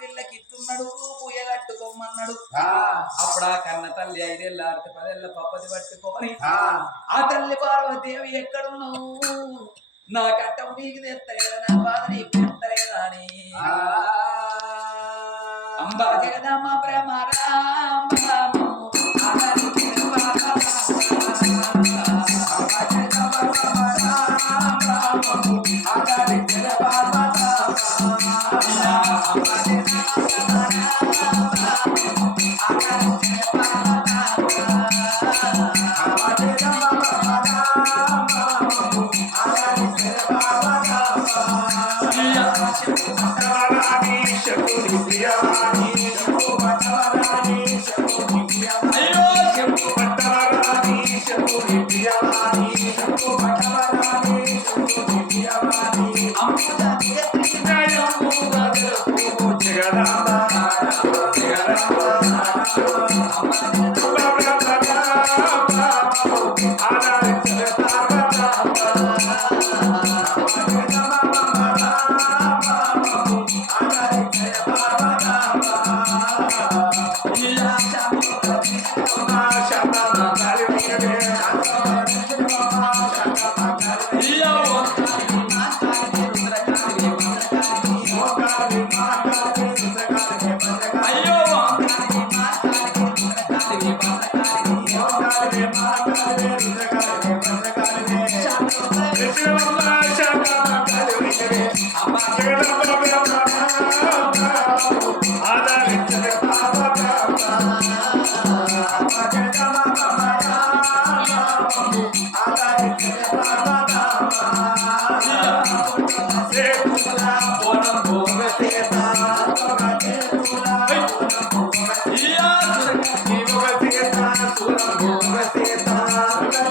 పిల్లకి ఇస్తున్నాడు పూయ కట్టుకోమన్నాడు. ఆ, అప్పుడు ఆ కన్న తల్లి ఐదేళ్ళ ఆడితే పదేళ్ళ పప్పది పట్టుకొని ఆ, తల్లి పార్వతీదేవి ఎక్కడున్నావు? నా కట్టం నీకు తెస్తలేదా నా బాధ నీకు తెస్తలేదా అని. అంబా జగదమ్మ ప్రేమ రామ అయ్యో అయ్యో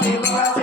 నివాసే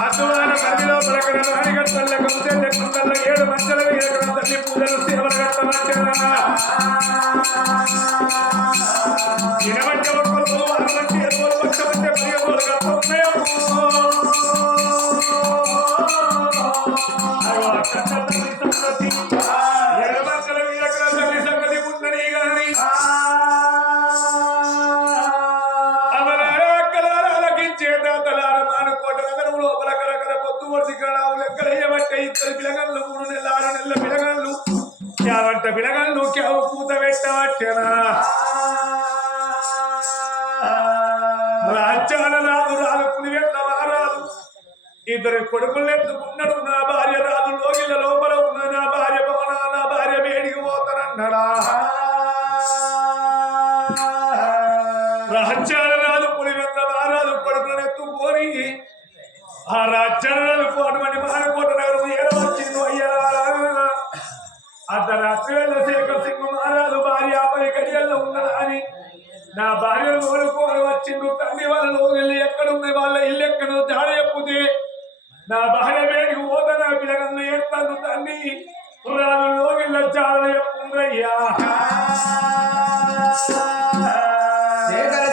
అద్దువాన కదిలో పలకన వాణిగట్టల్ల కౌశల్య కుందల్ల ఏడు మంచల వీరకన తల్లి పూజలు సేవల ఒక్కరు ఎరువులు ఇద్దరు పిలగళ్ళు మూడు నెలల ఆరు నెలల పిలగళ్ళు. క్యావంట పిలగళ్ళు క్యావ కూత పెట్టబట్టెనా రాజ్యాల రాదు రాదు పులివెట్ల మహారాజు ఇద్దరు కొడుకులు ఎత్తుకున్నాడు నా భార్య రాదు లోగిల లోపల ఉన్న నా భార్య భవన నా భార్య వేడికి పోతానన్నాడా? రాజ్యాల రాజు పులివెట్ల మహారాజు కొడుకులను ఎత్తుకొని ఆ రాజ్యాలకు అటువంటి మహానకోట నగరం ఏడవచ్చింది అయ్యారా? అర్ధరాత్రి వేళ శేఖర్ సింగ్ మహారాజు భార్య పని గడియల్లో ఉన్నదా అని? నా భార్యను కోరుకోని వచ్చిండు. తండ్రి వాళ్ళ వెళ్ళి ఎక్కడుంది? వాళ్ళ ఇల్లు ఎక్కడ జాడ చెప్పుతే నా భార్య వేడికి పోత నా పిల్లగన్ను ఎత్తాను తండ్రి. రాజులో వీళ్ళ జాడ చెప్పుండ్రయ్యా. శేఖర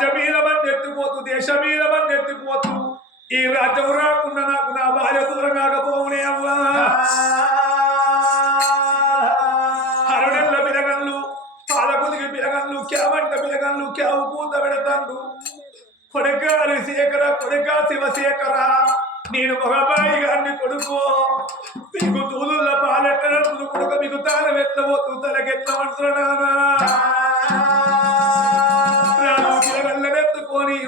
రాజ్యం మీద మంది ఎత్తిపోతూ మీద మంది ఎత్తిపోతూ ఈ రాజ్యం రాకుండా నాకు నా భార్య దూరం కాకపోవనే అవ్వా. అరుణెల్ల పిలగన్లు పాలకుదికి పిలగన్లు క్యావంట పిలగన్లు క్యావు కూత పెడతాడు. కొడకాలి శేఖర శివ శివశేఖర నేను మగబాయి గారిని కొడుకో. మీకు తూలుల పాలెట్టడం కొడుకు మీకు తాను ఎట్ల పోతూ తలకెట్ల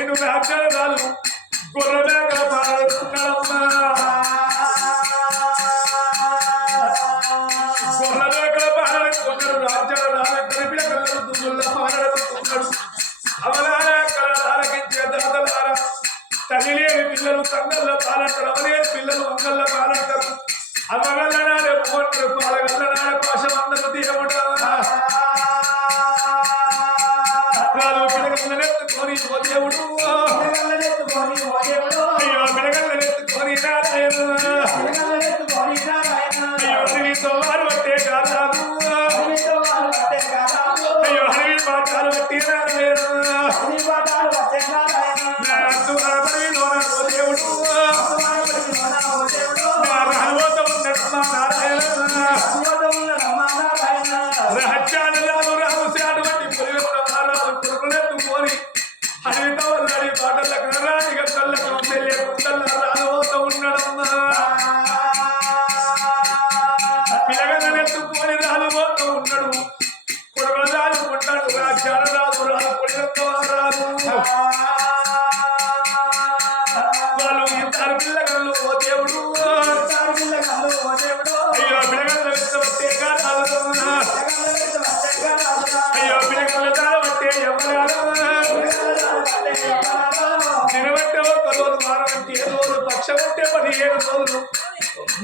నేను మేకలు గొర్రె మేకల పాలనుకున్నాడమ్మా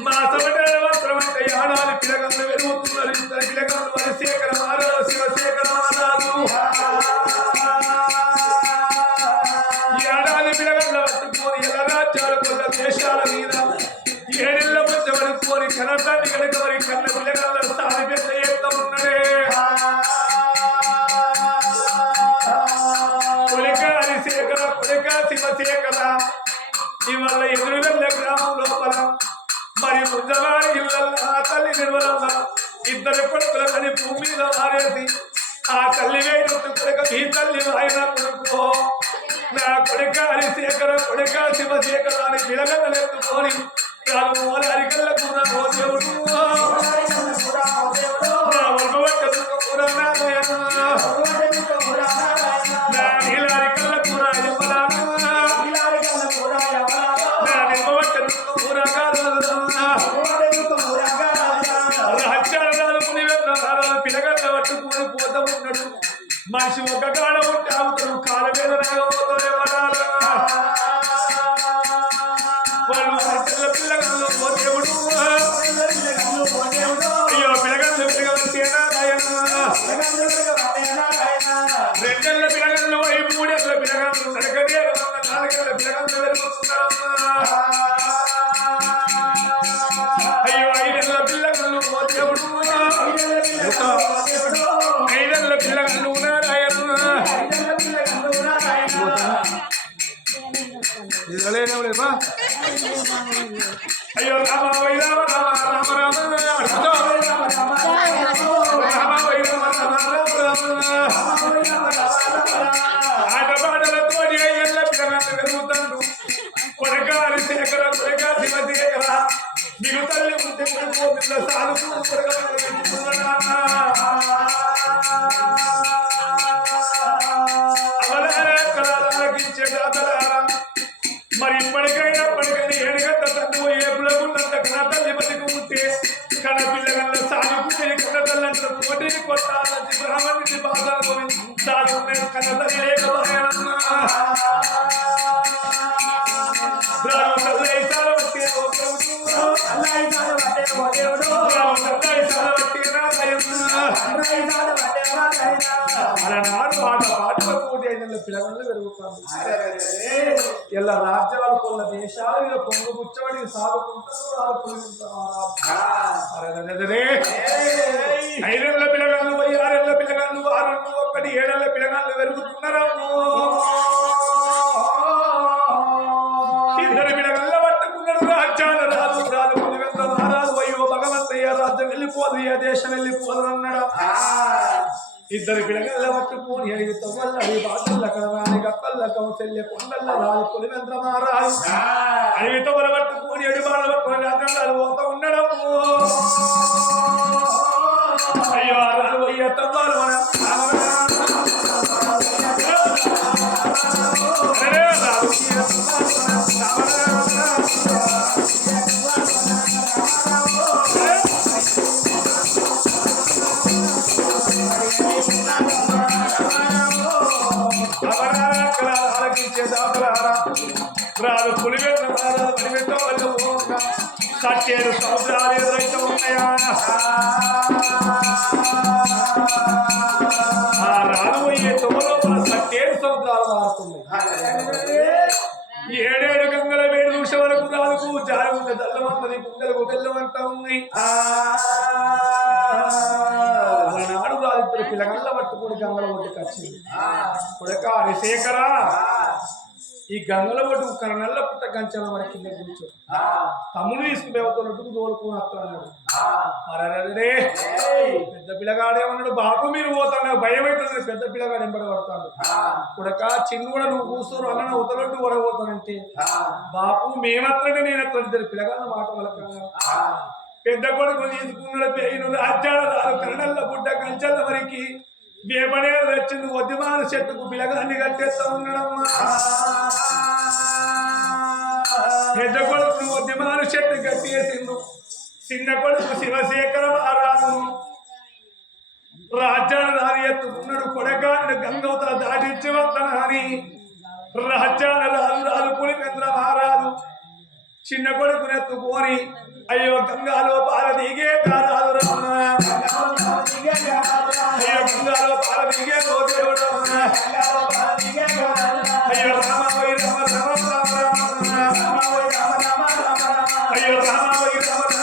మా సమట ముద్దలాడి ఇళ్ళల్లా తల్లి నిర్మలమ్మ ఇద్దరు కొడుకులని భూమి మీద మారేది ఆ తల్లి వేడు కొడుక మీ తల్లి ఆయన కొడుకు. నా కొడుక హరిశేఖర కొడుక శివశేఖర అని విడగలలేదు పోని వాళ్ళు మోల అరికల్లకు నా ఓ దేవుడు. మనిషి ఒక కాడ ఉంటే అవుతారు కాలవేద అలనాడు ఆట పాటల పోటీ అయిన పిల్లగాళ్ళు పెరుగుతాను ఇలా రాజ్యాలు కొన్న దేశాలు ఇలా పొంగు కూర్చోబడి సాగుకుంటారు ఐదేళ్ళ పిల్లగాళ్ళు పోయి ఆరేళ్ళ పిల్లగాళ్ళు ఆరు ఒకటి ఏడేళ్ళ పిల్లగాళ్ళు పెరుగుతున్నారమ్మో వెళ్ళిపోదు ఏ దేశం వెళ్ళిపోదు అన్నాడు. ఇద్దరు పిల్లగల్ల పట్టుకుని ఐదు తొమ్మల అవి బాటల్ల కడవాని గప్పల్ల కౌశల్య కొండల్ల రాదు వెంట మహారాజు. అవి తొమ్మల పట్టుకుని ఎడి బాల పట్టుకుని రాజ్యాలు పోతా ఉండడము అయ్యో రాదు అయ్యో తమ్మాలు మన అరే రాదు రాదు పులివెట్ల రాదు పులివెట్ట కట్టేరు సముద్రాలు ఎదురైతే ఉన్నాయా ఆ రాదు పోయే కట్టేరు సముద్రాలు మారుతున్నాయి ఏడేడు గంగల వేడు దూష వరకు రాలకు జారి ఉంటే దల్లమంటది గుండెలకు బెల్లమంటా ఉన్నాయి నాడు రాదు ఇద్దరు పిల్లగల్ల పట్టుకుని గంగల ఒడ్డుకి వచ్చింది హరిశేఖరా ఈ గంగల ఒడ్డు కరణల్ల పుట్ట గంచల వరకు కింద కూర్చో. తమ్ముడు తీసుకుని అవుతున్నట్టు తోలుకుని వస్తున్నాడు మరే పెద్ద పిల్లగాడేమన్నాడు బాబు మీరు పోతాను భయం అవుతుంది పెద్ద పిల్లగాడు ఎంబడి పడతాడు. కొడక చిన్న కూడా నువ్వు కూర్చోరు. అన్న ఉతలొట్టు కూడా పోతానంటే. బాపు మేమత్రంటే నేను అట్లా ఇద్దరు పిల్లగాళ్ళ మాట వలకంగా పెద్ద కొడుకు తీసుకున్నాడు. పేరు రాజ్యాల కరణల్ల పుట్ట కంచెల వరకు వేపనే వచ్చింది. వద్దిమాన చెట్టుకు పిలగాన్ని కట్టేస్తా ఉన్నాడమ్మా. పెద్ద కొడుకు వద్దిమాన చెట్టు కట్టేసిండు. చిన్న కొడుకు శివశేఖర మహారాజు. రాజ్యాన్ని రాని ఎత్తుకున్నాడు. కొడగాన్ని గంగవతల దాటించి వస్తానని రాజ్యాన్ని రాజు రాజు పులివేంద్ర మహారాజు. చిన్న కొడుకుని ఎత్తుకొని అయ్యో గంగాలో పాల దిగే కారాదు రామ అయ్యో గంగాలో పాల దిగే గోదేవుడు రామ అయ్యో రామ రామ రామ రామ రామ రామ రామ రామ పోయి రామ రామ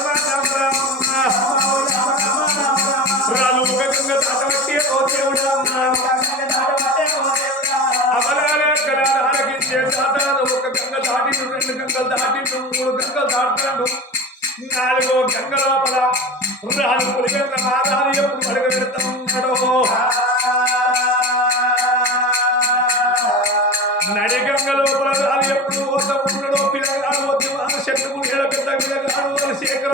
మన తగిలగాడు నీడ పెద్ద పిల్లగాడు శేఖర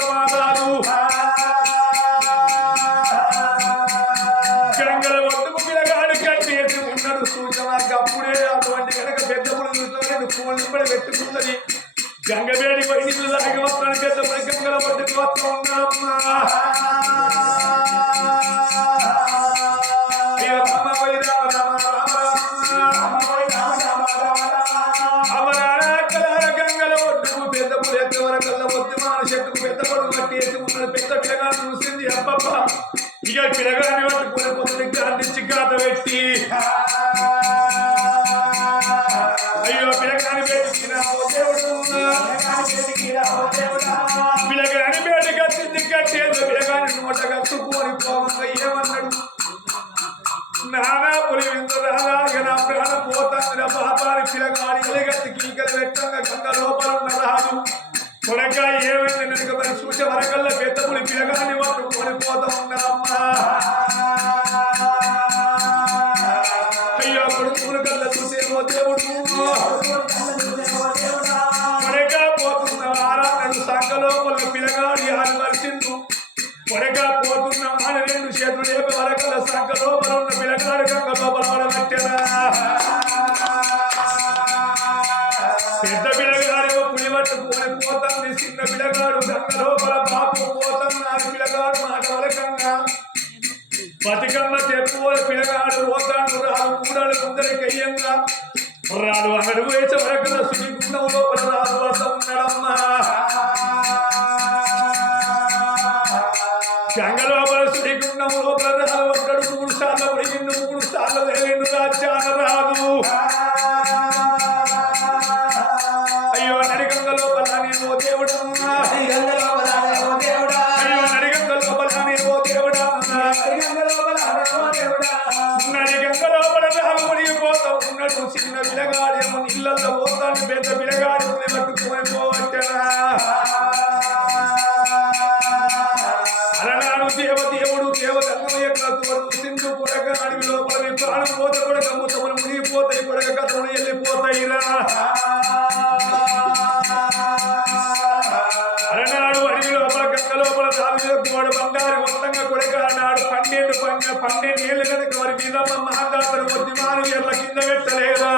పిల్లగాడు కట్టేసి ఉన్నాడు. సూచన అప్పుడే అటువంటి కనుక పెద్ద పులి పూలు కూడా పెట్టుకున్నది. గంగ పెద్ద కొడుకు కట్టేసి ఉన్నది పెద్ద పిల్లగాడు చూసింది. అబ్బబ్బా. ఇక పిల్లగాని పట్టుకుని పొద్దుకి అందించి గాత పెట్టి. పెద్ద పులి పిల్లగాని రకంగా బతుకమ్మ తెప్పువ పిల్లగాడు పోతాడు రాదు కూడాడు ముందరికి అయ్యంగా రాదు అక్కడ వేసే వరకు సుడిగుండం లోపల రాదు వద్ద ఉన్నాడమ్మా. గంగ లోపల కనుక వారి మీద మహాదాతలు వచ్చి మారు ఎట్ల కింద పెట్టలేదా?